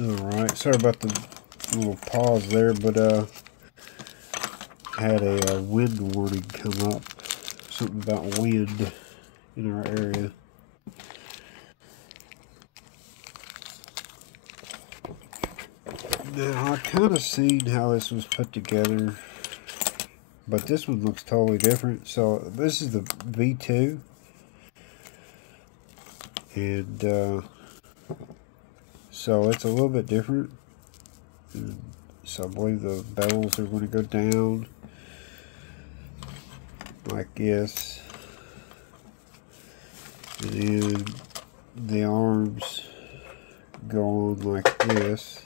Alright, sorry about the little pause there, but had a wind warning come up. Something about wind in our area. Now, I kind of seen how this was put together, but this one looks totally different. So, this is the V2, and so it's a little bit different. And so, I believe the bells are going to go down like this, and then the arms go on like this.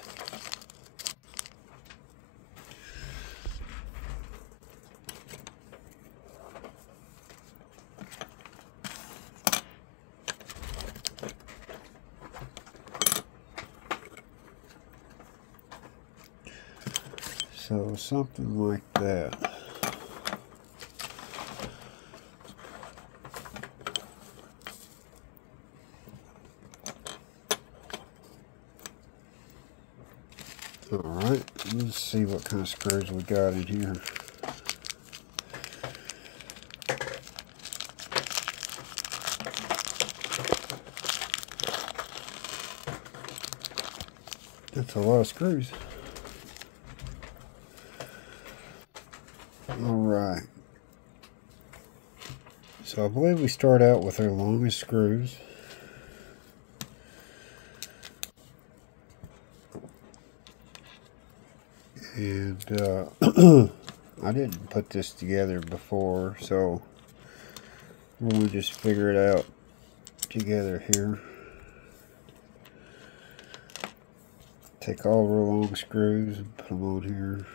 So something like that. Alright, let's see what kind of screws we got in here. That's a lot of screws. Alright. So I believe we start out with our longest screws. And I didn't put this together before, so we'll just figure it out together here. Take all our long screws and put them on here.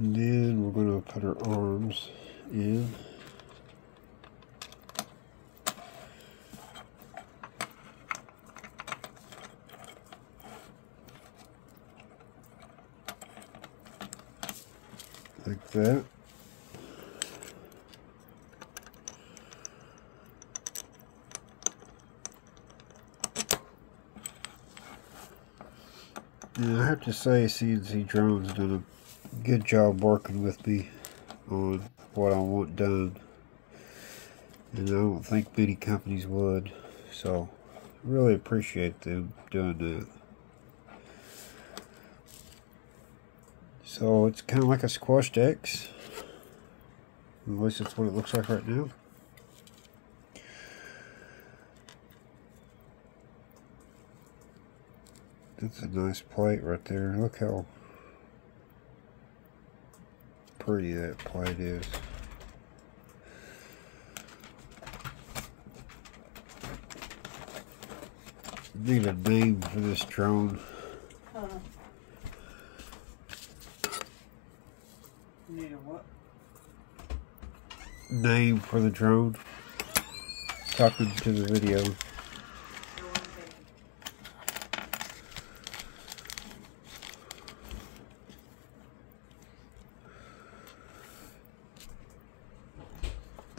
And then we're going to put our arms in. Like that. And I have to say, CNC Drone's done a good job working with me on what I want done, and I don't think many companies would, so I really appreciate them doing that. So it's kind of like a squashed X, at least that's what it looks like right now. That's a nice plate right there. Look how pretty that plate is. Need a name for this drone. Need a what? Name for the drone. Talking to the video.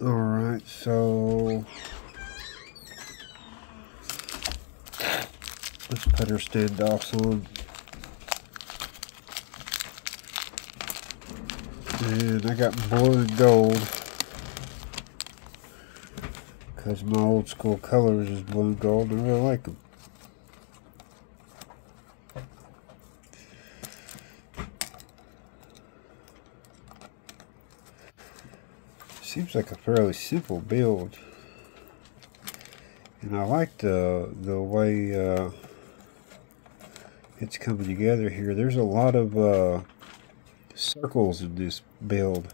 Alright, so let's put our standoffs on. And I got blue and gold because my old school colors is blue and gold and I really like them. Seems like a fairly simple build, and I like the way it's coming together here. There's a lot of circles in this build,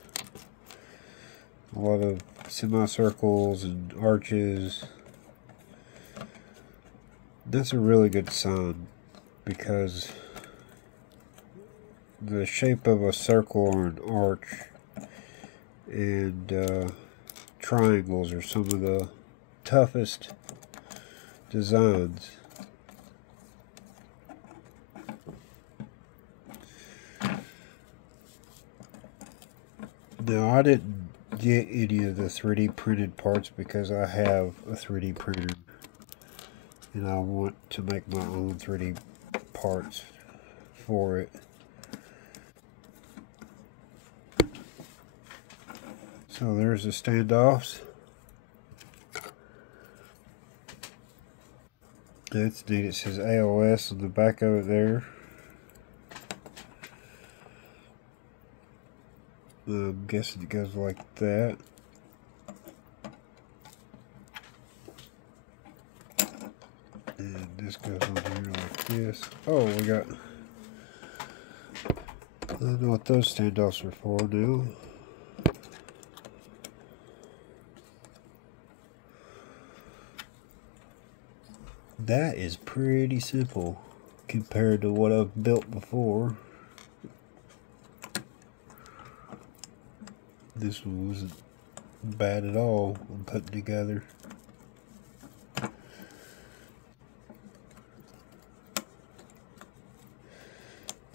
a lot of semicircles and arches. That's a really good sign, because the shape of a circle or an arch and triangles are some of the toughest designs. Now, I didn't get any of the 3D printed parts because I have a 3D printer and I want to make my own 3D parts for it. So there's the standoffs. That's neat. It says AOS on the back of it there. I'm guessing it goes like that. And this goes on here like this. Oh, we got... I don't know what those standoffs are for now. That is pretty simple compared to what I've built before. This one wasn't bad at all when putting together.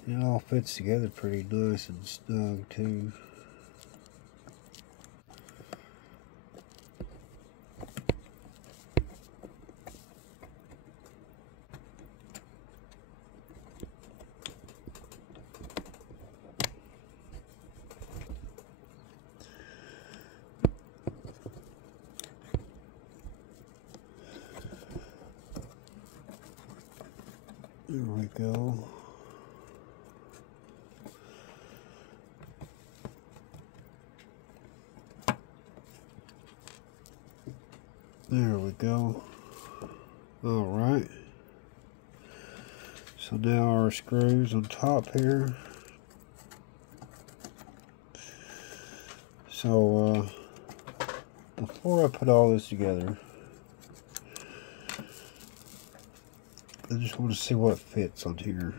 It all fits together pretty nice and snug too. There we go. There we go. Alright. So now our screws on top here. So before I put all this together, I just want to see what fits on here,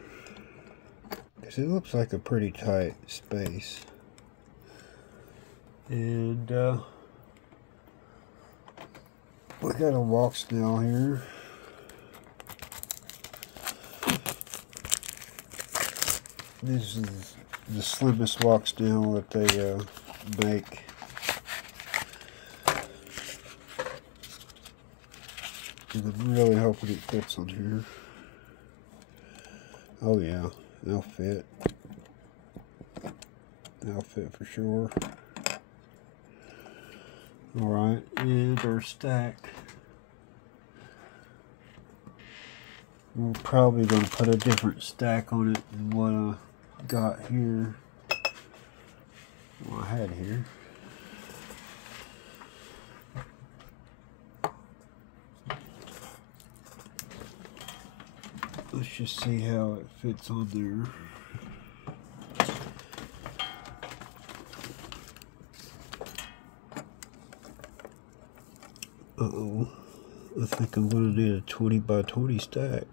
because it looks like a pretty tight space. And we got a walk snail here. This is the slimmest walk snail that they make. And I'm really hoping it fits on here. Oh yeah, they'll fit. They'll fit for sure. Alright, and our stack. We're probably going to put a different stack on it than what I got here. What I had here. Let's just see how it fits on there. Uh-oh. I think I'm going to need a 20 by 20 stack.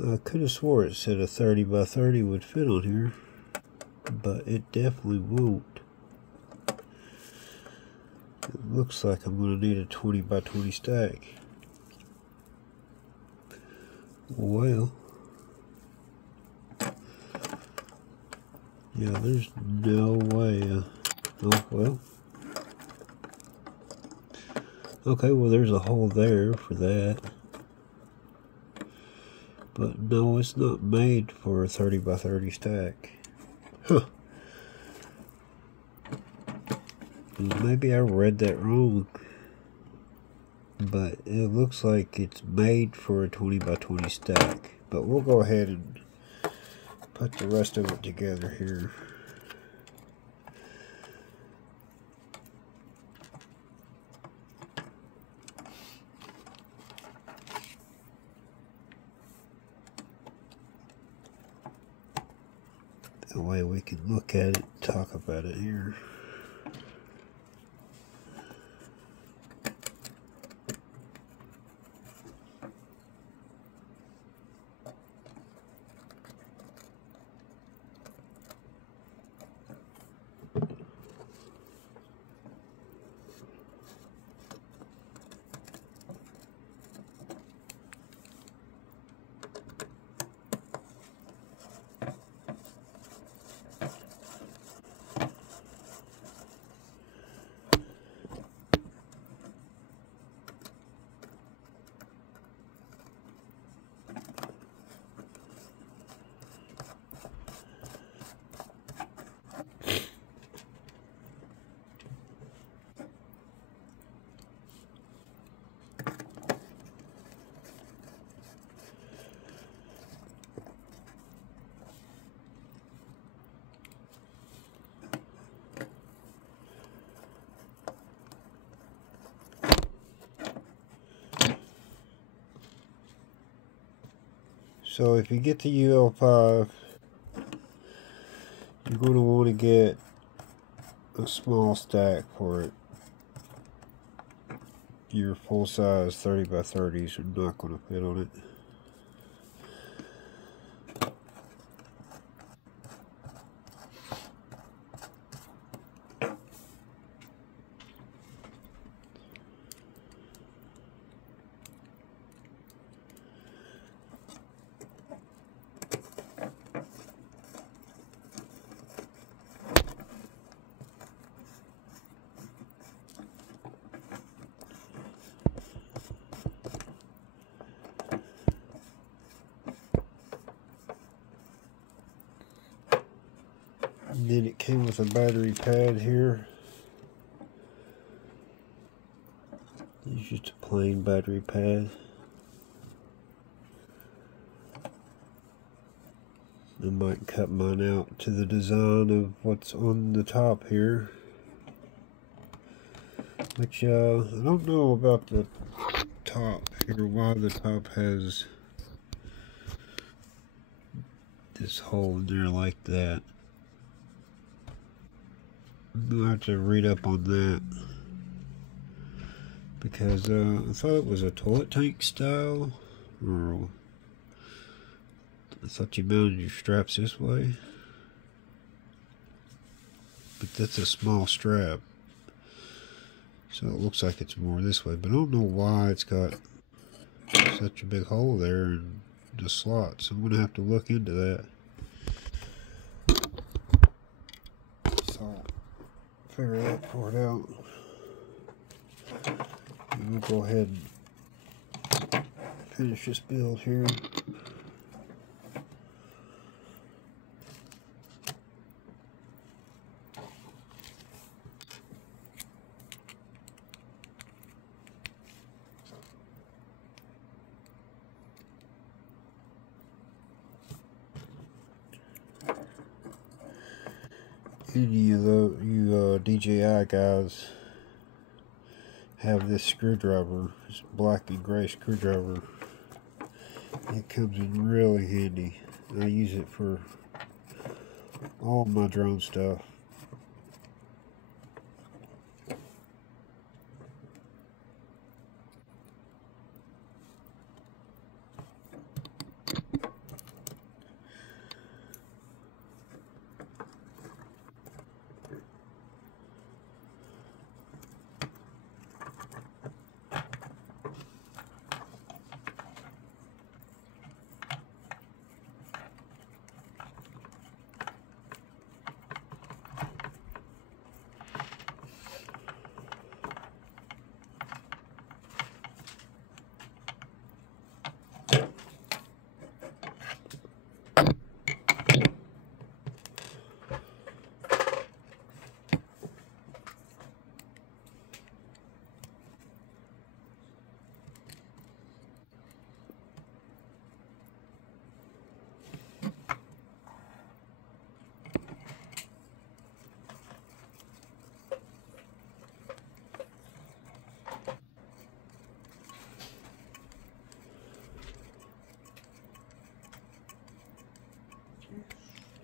I could have swore it said a 30 by 30 would fit on here, but it definitely won't. It looks like I'm going to need a 20 by 20 stack. Well, yeah, there's no way. Oh, well. Okay, well, there's a hole there for that. But no, it's not made for a 30 by 30 stack. Huh. Maybe I read that wrong. But it looks like it's made for a 20 by 20 stack. But we'll go ahead and put the rest of it together here. That way we can look at it and talk about it here. So if you get the ul5, you're going to want to get a small stack for it. Your full size 30 by 30s are not going to fit on it. And then it came with a battery pad here. It's just a plain battery pad. I might cut mine out to the design of what's on the top here. Which, I don't know about the top here, why the top has this hole in there like that. I'll have to read up on that, because I thought it was a toilet tank style, or I thought you mounted your straps this way, but that's a small strap, so it looks like it's more this way, but I don't know why it's got such a big hole there in the slot, so I'm going to have to look into that. Figure that part out. And we'll go ahead and finish this build here. Any of you DJI guys have this screwdriver, this black and gray screwdriver. It comes in really handy. I use it for all my drone stuff.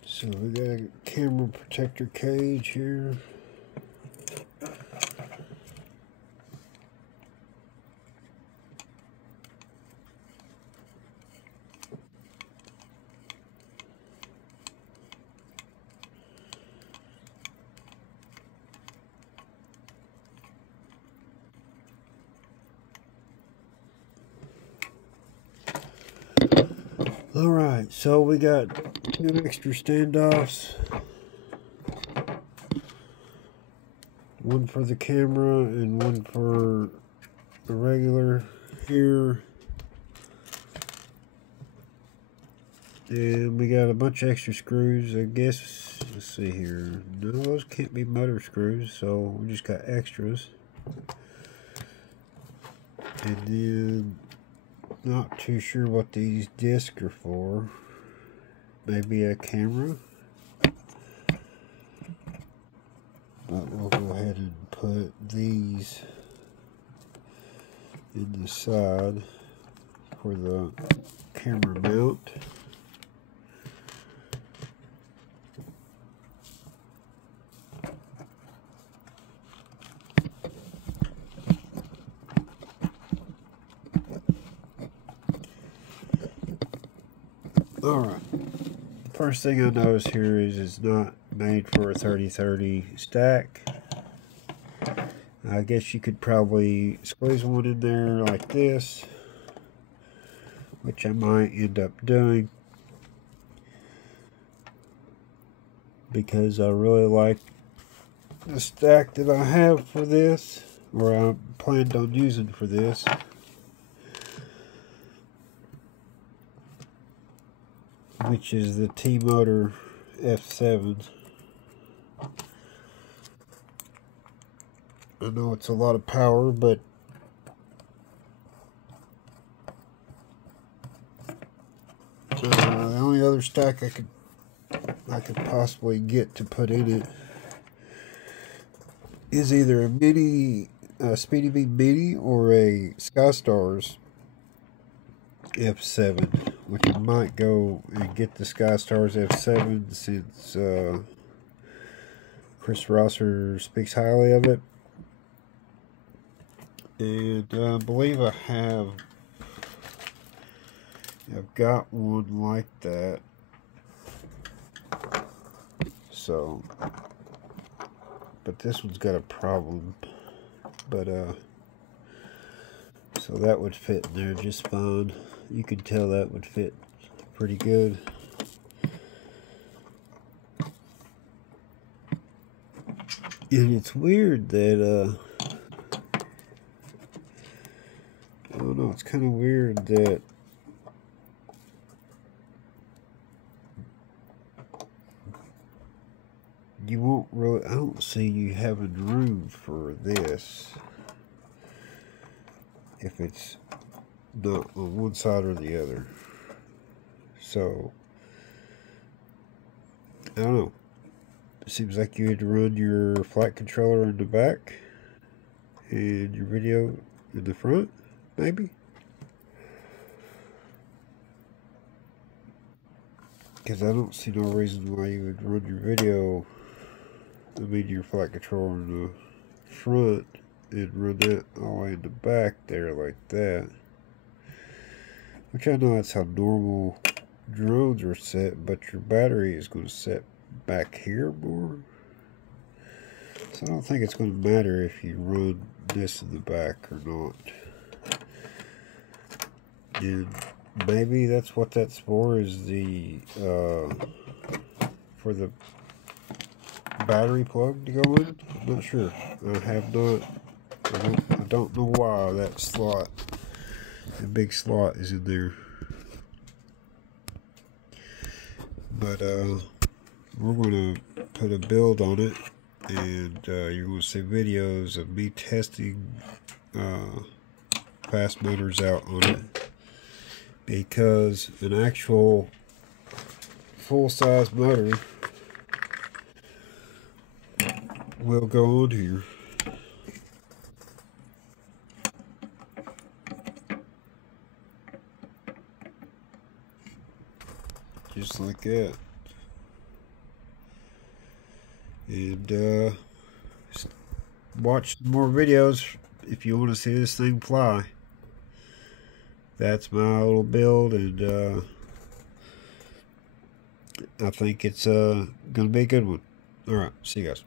So we got a camera protector cage here. Alright, so we got 2 extra standoffs. One for the camera and one for the regular here. And we got a bunch of extra screws, I guess. Let's see here. None of those can't be motor screws, so we just got extras. And then, not too sure what these discs are for. Maybe a camera. But we'll go ahead and put these in the side for the camera mount. Alright, first thing I notice here is it's not made for a 30-30 stack. I guess you could probably squeeze one in there like this, which I might end up doing because I really like the stack that I have for this, or I planned on using for this. Which is the T-Motor F7. I know it's a lot of power, but the only other stack I could possibly get to put in it is either a mini Speedy Beam Mini or a SkyStars F7, which I might go and get the SkyStars F7 since Chris Rosser speaks highly of it. And I believe I've got one like that. So, but this one's got a problem. But so that would fit in there just fine. You could tell that would fit pretty good. And it's weird that I don't know, it's kind of weird that you won't really, I don't see you having room for this if it's not on one side or the other. So I don't know, it seems like you had to run your flight controller in the back and your video in the front, maybe, because I don't see no reason why you would run your video, your flight controller in the front and run that all the way in the back there like that. Which I know that's how normal drones are set, but your battery is going to set back here more. So I don't think it's going to matter if you run this in the back or not. And maybe that's what that's for, is the for the battery plug to go in. I'm not sure. I don't know why that slot, the big slot, is in there. But we're going to put a build on it, and you're going to see videos of me testing fast motors out on it, because an actual full-size motor will go on here. Just like that. And watch more videos if you want to see this thing fly. That's my little build, and I think it's going to be a good one. Alright, see you guys.